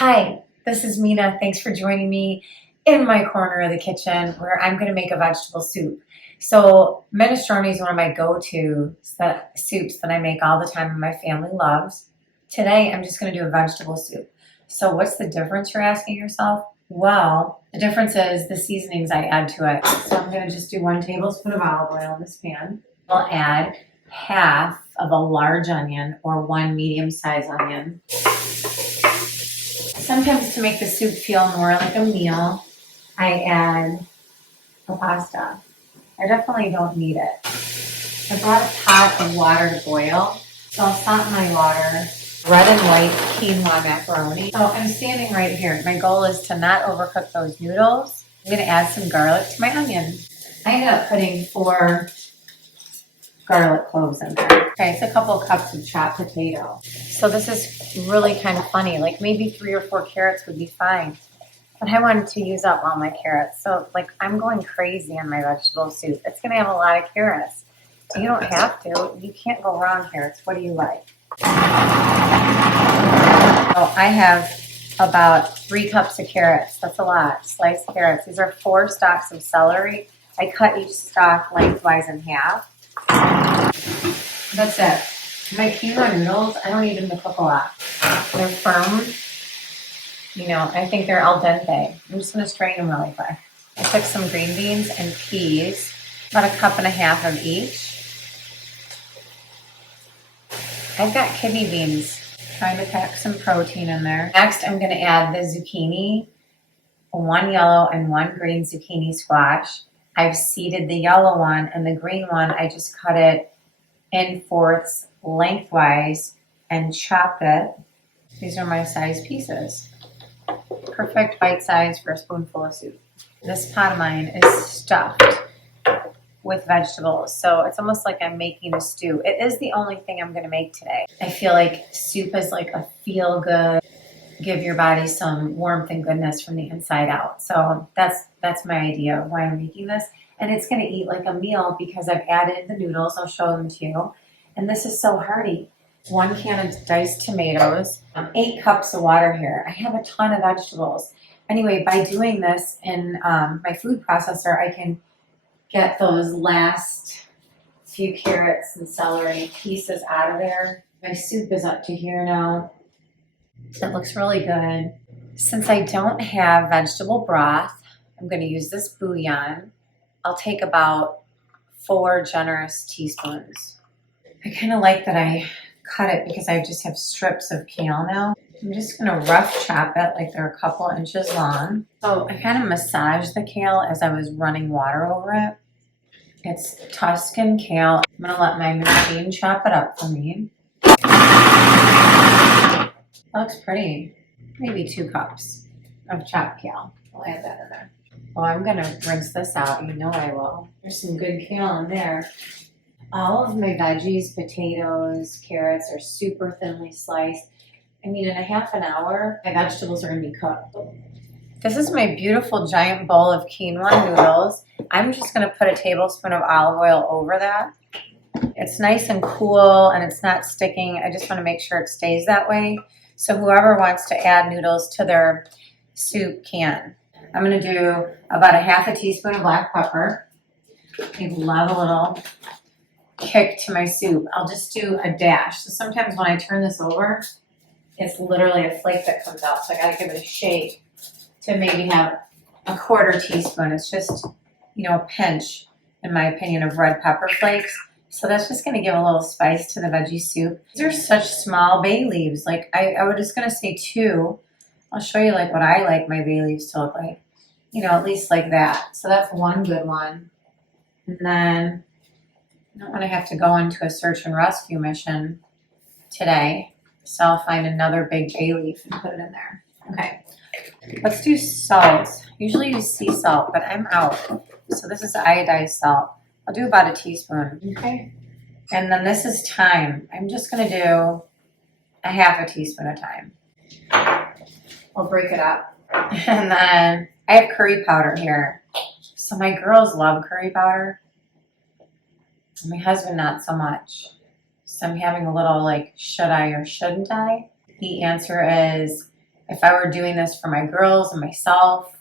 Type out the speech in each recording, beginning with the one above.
Hi, this is Mina. Thanks for joining me in my corner of the kitchen where I'm going to make a vegetable soup. So minestrone is one of my go-to soups that I make all the time and my family loves. Today, I'm just going to do a vegetable soup. So what's the difference, you're asking yourself? Well, the difference is the seasonings I add to it. So I'm going to just do 1 tablespoon of olive oil in this pan. I'll add half of a large onion or 1 medium-sized onion. Sometimes to make the soup feel more like a meal, I add a pasta. I definitely don't need it. I brought a pot of water to boil, so I'll salt my water. Red and white quinoa macaroni. So I'm standing right here. My goal is to not overcook those noodles. I'm going to add some garlic to my onion. I ended up putting 4 garlic cloves in there. Okay, it's a couple cups of chopped potato. So this is really kind of funny. Like maybe 3 or 4 carrots would be fine. But I wanted to use up all my carrots. So like I'm going crazy on my vegetable soup. It's going to have a lot of carrots. You don't have to. You can't go wrong carrots. What do you like? So I have about 3 cups of carrots. That's a lot. Sliced carrots. These are 4 stalks of celery. I cut each stalk lengthwise in half. That's it. My quinoa noodles, I don't need them to cook a lot. They're firm. You know, I think they're al dente. I'm just going to strain them really quick. I took some green beans and peas, about 1.5 cups of each. I've got kidney beans, trying to pack some protein in there. Next, I'm going to add the zucchini, 1 yellow and 1 green zucchini squash. I've seeded the yellow one, and the green one, I just cut it in 4ths lengthwise and chopped it. These are my size pieces. Perfect bite size for a spoonful of soup. This pot of mine is stuffed with vegetables, so it's almost like I'm making a stew. It is the only thing I'm going to make today. I feel like soup is like a feel-good, give your body some warmth and goodness from the inside out. So that's my idea of why I'm making this. And it's going to eat like a meal because I've added the noodles. I'll show them to you. And this is so hearty. 1 can of diced tomatoes, 8 cups of water here. I have a ton of vegetables. Anyway, by doing this in my food processor, I can get those last few carrots and celery pieces out of there. My soup is up to here now. It looks really good. Since I don't have vegetable broth, I'm going to use this bouillon. I'll take about 4 generous teaspoons. I kind of like that I cut it because I just have strips of kale now. I'm just going to rough chop it like they're a couple inches long. So I kind of massaged the kale as I was running water over it. It's Tuscan kale. I'm going to let my machine chop it up for me. That looks pretty. Maybe 2 cups of chopped kale. I'll add that in there. Oh, I'm going to rinse this out. You know I will. There's some good kale in there. All of my veggies, potatoes, carrots are super thinly sliced. I mean, in a half an hour, my vegetables are going to be cooked. This is my beautiful giant bowl of quinoa noodles. I'm just going to put a tablespoon of olive oil over that. It's nice and cool and it's not sticking. I just want to make sure it stays that way. So whoever wants to add noodles to their soup can. I'm going to do about 1/2 teaspoon of black pepper. I love a little kick to my soup. I'll just do a dash. So sometimes when I turn this over, it's literally a flake that comes out. So I got to give it a shake to maybe have 1/4 teaspoon. It's just, you know, a pinch, in my opinion, of red pepper flakes. So that's just going to give a little spice to the veggie soup. These are such small bay leaves. Like I was just going to say 2. I'll show you like what I like my bay leaves to look like. You know, at least like that. So that's 1 good one. And then I don't want to have to go into a search and rescue mission today. So I'll find another big bay leaf and put it in there. Okay. Let's do salt. Usually use sea salt, but I'm out. So this is iodized salt. I'll do about 1 teaspoon. Okay. And then this is thyme. I'm just going to do 1/2 teaspoon of thyme. I'll break it up. And then I have curry powder here. So my girls love curry powder. My husband, not so much. So I'm having a little like, should I or shouldn't I? The answer is, If I were doing this for my girls and myself,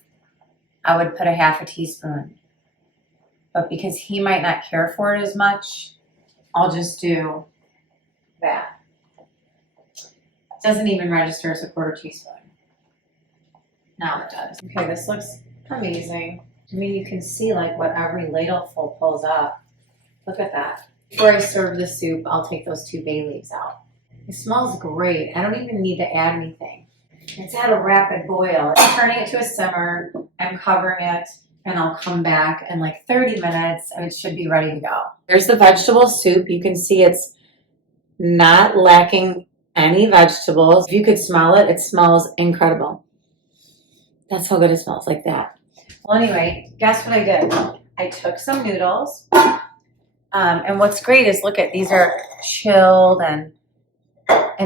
I would put a half a teaspoon. But because he might not care for it as much, I'll just do that. It doesn't even register as a quarter teaspoon. Now it does. Okay, this looks amazing. I mean, you can see like what every ladleful pulls up. Look at that. Before I serve the soup, I'll take those 2 bay leaves out. It smells great. I don't even need to add anything. It's at a rapid boil. I'm turning it to a simmer. I'm covering it, and I'll come back in like 30 minutes, and it should be ready to go. There's the vegetable soup. You can see it's not lacking any vegetables. If you could smell it, it smells incredible. That's how good it smells, like that. Well, anyway, guess what I did? I took some noodles, and what's great is, look at, these are chilled, and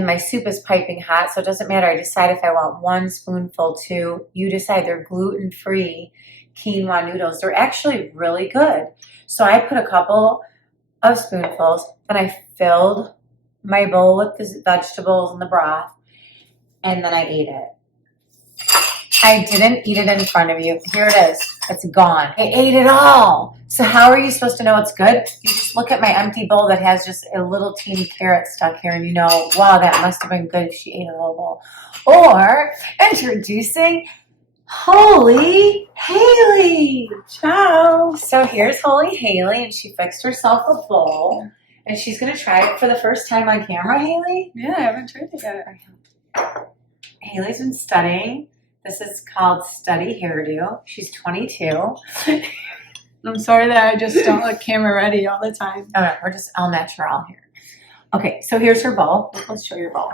my soup is piping hot, so it doesn't matter. I decide if I want 1 spoonful, 2. You decide. They're gluten-free quinoa noodles. They're actually really good. So I put a couple of spoonfuls, and I filled my bowl with the vegetables and the broth, and then I ate it. I didn't eat it in front of you. Here it is. It's gone. I ate it all. So how are you supposed to know it's good? You just look at my empty bowl that has just a little teeny carrot stuck here, and you know, wow, that must have been good if she ate a whole bowl. Or introducing Holy Haley. Ciao. So here's Holy Haley, and she fixed herself a bowl, and she's going to try it for the first time on camera, Haley? Yeah, I haven't tried it yet. Haley's been studying. This is called Study Hairdo. She's 22. I'm sorry that I just don't look camera ready all the time. Oh, no, we're just all natural here. Okay, so here's her bowl. Let's show your bowl.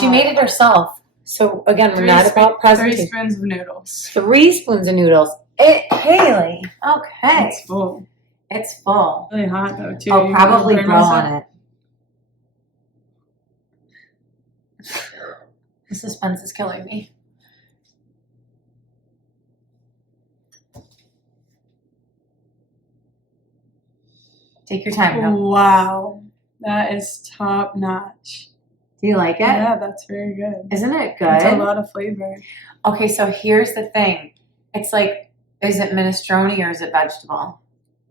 She made it herself. So, again, we're not about presentation. 3 spoons of noodles. 3 spoons of noodles. Haley. Okay. It's full. It's full. Really hot, though, too. I'll probably blow on it. The suspense is killing me. Take your time. Go. Wow. That is top notch. Do you like it? Yeah, that's very good. Isn't it good? It's a lot of flavor. Okay, so here's the thing. It's like, is it minestrone or is it vegetable?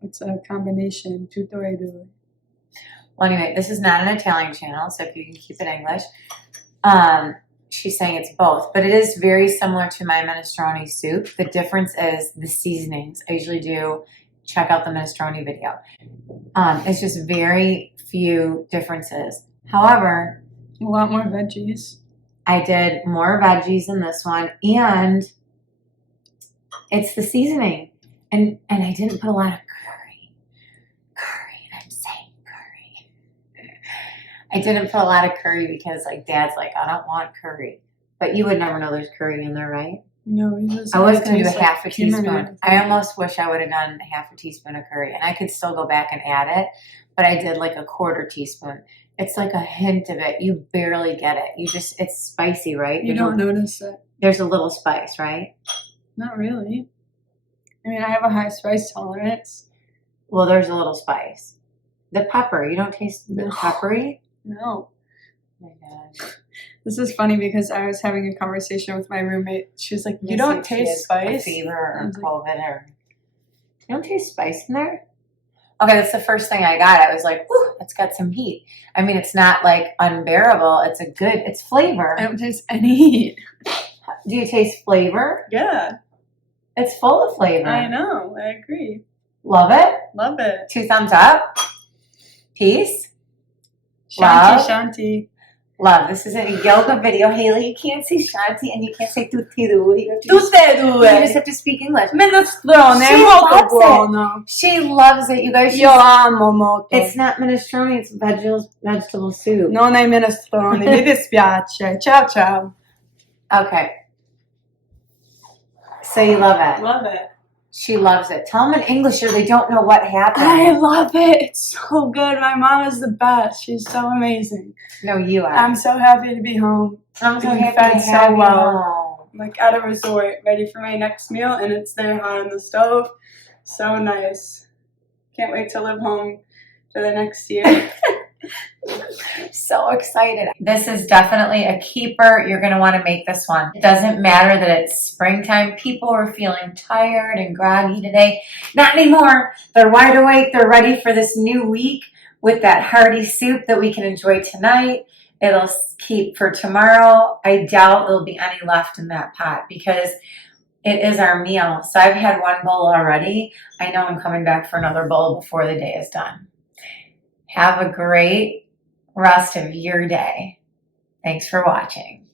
It's a combination. Tutto e due. Well, anyway, this is not an Italian channel, so if you can keep it English. She's saying it's both, but it is very similar to my minestrone soup. The difference is the seasonings. I usually do check out the minestrone video. It's just very few differences. However, A lot more veggies. I did more veggies in this one, and it's the seasoning. And I didn't put a lot of curry. I'm saying curry. I didn't put a lot of curry because, like, Dad's like, I don't want curry. But you would never know there's curry in there, right? No, I was going to do a half a teaspoon. I almost wish I would have done half a teaspoon of curry, and I could still go back and add it, but I did like a quarter teaspoon. It's like a hint of it. You barely get it. It's spicy, right? You don't notice it. There's a little spice, right? Not really. I mean, I have a high spice tolerance. Well, there's a little spice. The pepper, you don't taste the peppery? No. Oh my gosh. This is funny because I was having a conversation with my roommate. She was like, "You don't taste spice." A fever or COVID or you don't taste spice in there? Okay, that's the first thing I got. I was like, "Whew, it's got some heat." I mean, it's not like unbearable. It's flavor. I don't taste any heat. Do you taste flavor? Yeah. It's full of flavor. I know. I agree. Love it. Love it. 2 thumbs up. Peace. Shanti, Love. Shanti. Love. This is a yoga video. Haley, you can't say Shanti and you can't say tutti due. You just have to speak English. Minestrone, She molto loves buono. She loves it, you guys. Io amo molto. It's not minestrone, it's vegetable soup. Non è minestrone, mi dispiace. Ciao, ciao. Okay. So you love it. Love it. She loves it. Tell them in English or they don't know what happened. I love it. It's so good. My mom is the best. She's so amazing. No, you are. I'm so happy to be home. I'm so being happy fed to so have you well. home. Like at a resort, ready for my next meal, and it's there hot on the stove. So nice. Can't wait to live home for the next year. So excited. This is definitely a keeper. You're going to want to make this one. It doesn't matter that it's springtime. People are feeling tired and groggy today. Not anymore. They're wide awake. They're ready for this new week with that hearty soup that we can enjoy tonight. It'll keep for tomorrow. I doubt there'll be any left in that pot because it is our meal. So I've had one bowl already. I know I'm coming back for another bowl before the day is done. Have a great rest of your day. Thanks for watching.